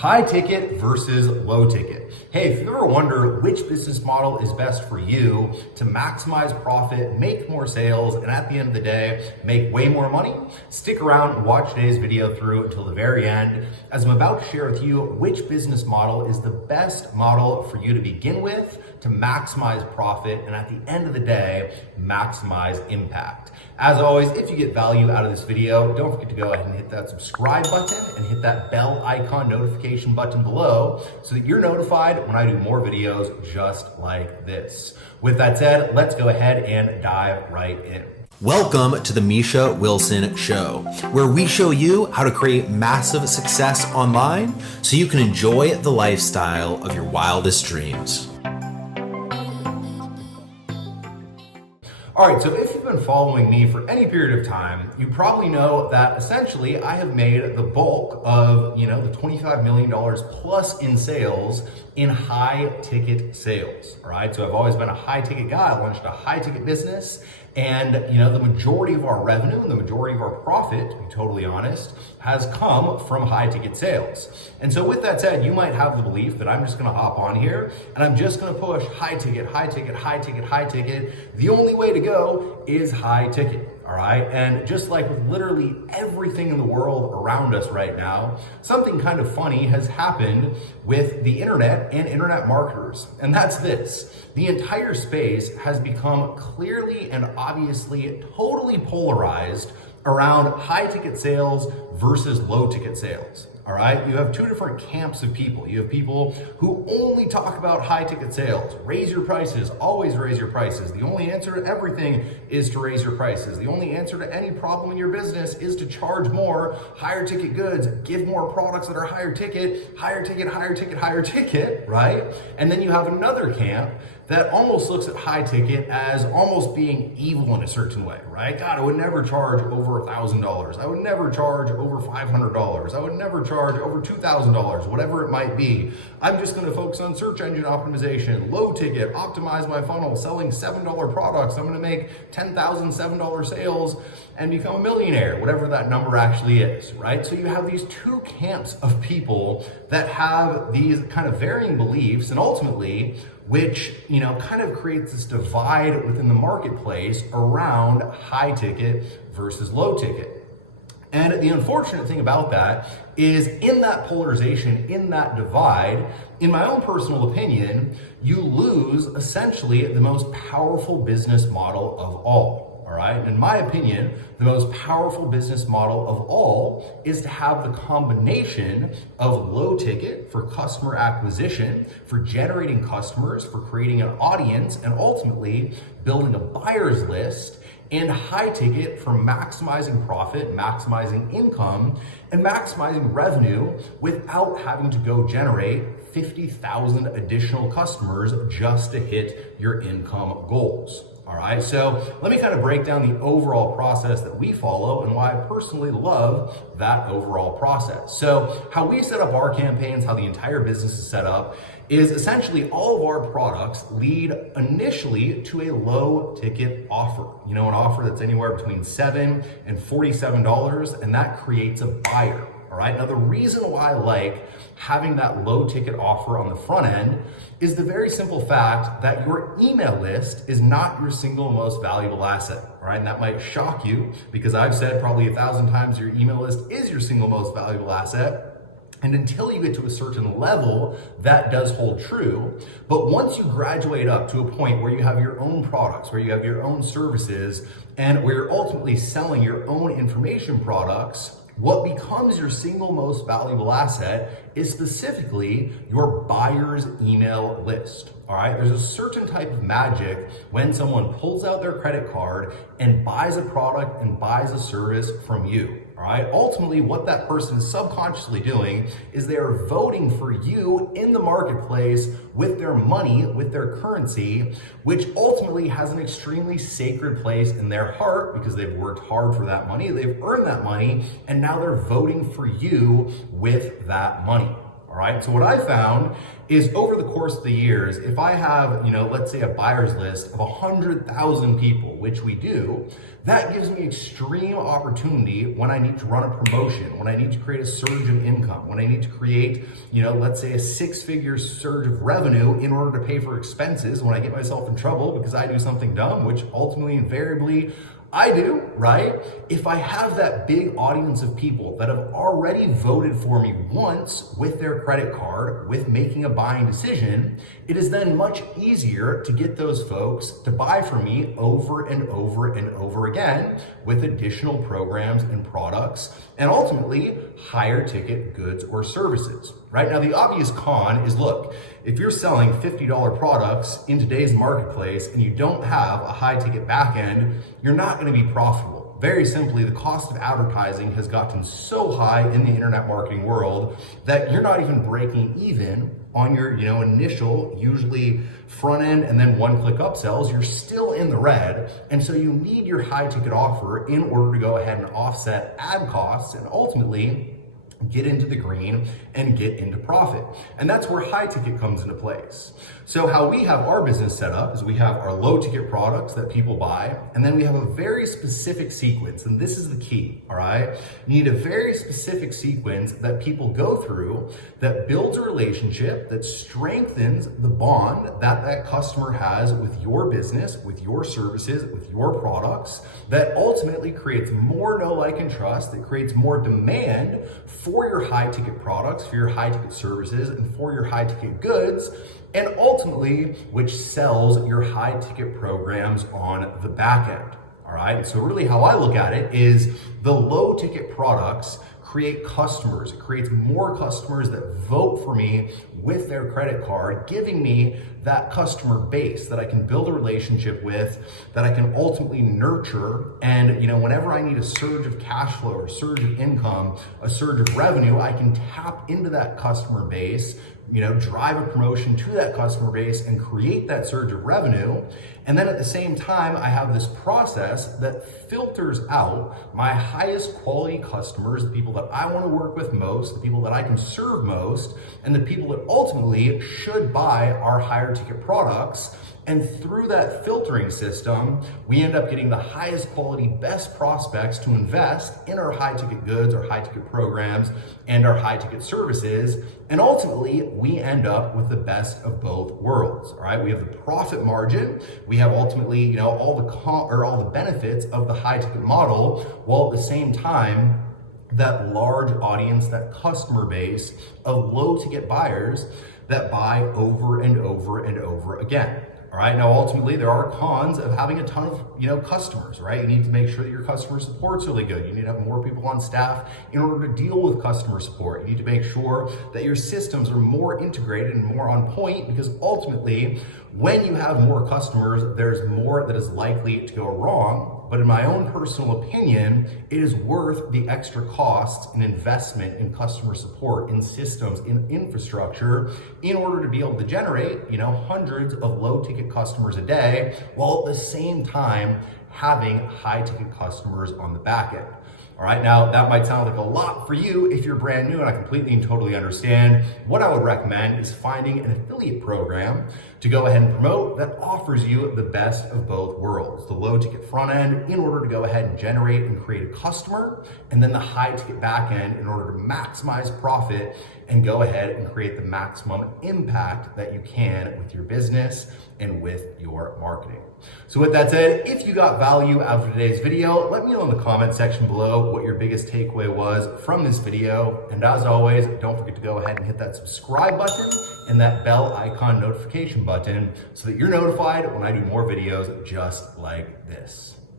High ticket versus low ticket. Hey, if you ever wonder which business model is best for you to maximize profit, make more sales, and at the end of the day, make way more money, stick around and watch today's video through until the very end, as I'm about to share with you which business model is the best model for you to begin with to maximize profit, and at the end of the day, maximize impact. As always, if you get value out of this video, don't forget to go ahead and hit that subscribe button and hit that bell icon notification button below so that you're notified when I do more videos just like this. With that said, let's go ahead and dive right in. Welcome to the Misha Wilson Show, where we show you how to create massive success online so you can enjoy the lifestyle of your wildest dreams. All right, so if you've been following me for any period of time, you probably know that essentially I have made the bulk of, the $25 million plus in sales in high ticket sales, all right? So I've always been a high ticket guy. I launched a high ticket business, and the majority of our revenue and the majority of our profit, to be totally honest, has come from high ticket sales. And so with that said, you might have the belief that I'm just gonna hop on here and I'm just gonna push high ticket, high ticket, high ticket, high ticket. The only way to go is high ticket. All right, and just like with literally everything in the world around us right now, something kind of funny has happened with the internet and internet marketers. And that's this: the entire space has become clearly and obviously totally polarized around high ticket sales versus low ticket sales. All right, you have two different camps of people. You have people who only talk about high ticket sales. Raise your prices, always raise your prices. The only answer to everything is to raise your prices. The only answer to any problem in your business is to charge more, higher ticket goods, give more products that are higher ticket, higher ticket, higher ticket, higher ticket, right? And then you have another camp that almost looks at high ticket as almost being evil in a certain way, right? God, I would never charge over $1,000. I would never charge over $500. I would never charge over $2,000, whatever it might be. I'm just gonna focus on search engine optimization, low ticket, optimize my funnel, selling $7 products. I'm gonna make 10,000 $7 sales and become a millionaire, whatever that number actually is, right? So you have these two camps of people that have these kind of varying beliefs, and ultimately, which kind of creates this divide within the marketplace around high ticket versus low ticket. And the unfortunate thing about that is, in that polarization, in that divide, in my own personal opinion, you lose essentially the most powerful business model of all. All right, in my opinion, the most powerful business model of all is to have the combination of low ticket for customer acquisition, for generating customers, for creating an audience, and ultimately building a buyer's list, and high ticket for maximizing profit, maximizing income, and maximizing revenue without having to go generate 50,000 additional customers just to hit your income goals. All right, so let me kind of break down the overall process that we follow and why I personally love that overall process. So how we set up our campaigns, how the entire business is set up, is essentially all of our products lead initially to a low ticket offer. An offer that's anywhere between $7 and $47, and that creates a buyer. All right, now the reason why I like having that low ticket offer on the front end is the very simple fact that your email list is not your single most valuable asset. All right, and that might shock you because I've said probably 1,000 times your email list is your single most valuable asset. And until you get to a certain level, that does hold true. But once you graduate up to a point where you have your own products, where you have your own services, and where you're ultimately selling your own information products, what becomes your single most valuable asset is specifically your buyer's email list. All right, there's a certain type of magic when someone pulls out their credit card and buys a product and buys a service from you. All right, ultimately what that person is subconsciously doing is they are voting for you in the marketplace with their money, with their currency, which ultimately has an extremely sacred place in their heart because they've worked hard for that money, they've earned that money, and now they're voting for you with that money. All right. So what I found is over the course of the years, if I have, let's say a buyer's list of 100,000 people, which we do, that gives me extreme opportunity when I need to run a promotion, when I need to create a surge of income, when I need to create, let's say a 6-figure surge of revenue in order to pay for expenses when I get myself in trouble because I do something dumb, which ultimately invariably I do, right? If I have that big audience of people that have already voted for me once with their credit card, with making a buying decision, it is then much easier to get those folks to buy from me over and over and over again with additional programs and products, and ultimately higher ticket goods or services, right? Now, the obvious con is, look, if you're selling $50 products in today's marketplace and you don't have a high ticket back end, you're not going to be profitable. Very simply, the cost of advertising has gotten so high in the internet marketing world that you're not even breaking even on your, initial, usually front end and then one-click upsells. You're still in the red. And so you need your high ticket offer in order to go ahead and offset ad costs and ultimately get into the green and get into profit. And that's where high ticket comes into place. So how we have our business set up is we have our low ticket products that people buy, and then we have a very specific sequence. And this is the key, all right? You need a very specific sequence that people go through that builds a relationship, that strengthens the bond that that customer has with your business, with your services, with your products, that ultimately creates more know, like, and trust, that creates more demand for your high ticket products, for your high ticket services, and for your high ticket goods, and ultimately, which sells your high ticket programs on the back end. All right. So really how I look at it is the low ticket products create customers. It creates more customers that vote for me with their credit card, giving me that customer base that I can build a relationship with, that I can ultimately nurture. And, whenever I need a surge of cash flow or surge of income, a surge of revenue, I can tap into that customer base, drive a promotion to that customer base and create that surge of revenue. And then at the same time, I have this process that filters out my highest quality customers, the people that I want to work with most, the people that I can serve most, and the people that ultimately should buy our higher ticket products. And through that filtering system, we end up getting the highest quality, best prospects to invest in our high ticket goods, our high ticket programs, and our high ticket services. And ultimately, we end up with the best of both worlds. All right, we have the profit margin. We have ultimately, all the benefits of the high ticket model, while at the same time, that large audience, that customer base of low ticket buyers that buy over and over and over again. All right. Now, ultimately, there are cons of having a ton of, customers, right? You need to make sure that your customer support's really good. You need to have more people on staff in order to deal with customer support. You need to make sure that your systems are more integrated and more on point, because ultimately, when you have more customers, there's more that is likely to go wrong. But in my own personal opinion, it is worth the extra cost and investment in customer support, in systems, in infrastructure, in order to be able to generate, hundreds of low ticket customers a day, while at the same time having high ticket customers on the back end. All right, now that might sound like a lot for you if you're brand new, and I completely and totally understand. What I would recommend is finding an affiliate program to go ahead and promote that offers you the best of both worlds. The low ticket front end in order to go ahead and generate and create a customer, and then the high ticket back end in order to maximize profit and go ahead and create the maximum impact that you can with your business and with your marketing. So with that said, if you got value out of today's video, let me know in the comment section below what your biggest takeaway was from this video. And as always, don't forget to go ahead and hit that subscribe button and that bell icon notification button so that you're notified when I do more videos just like this.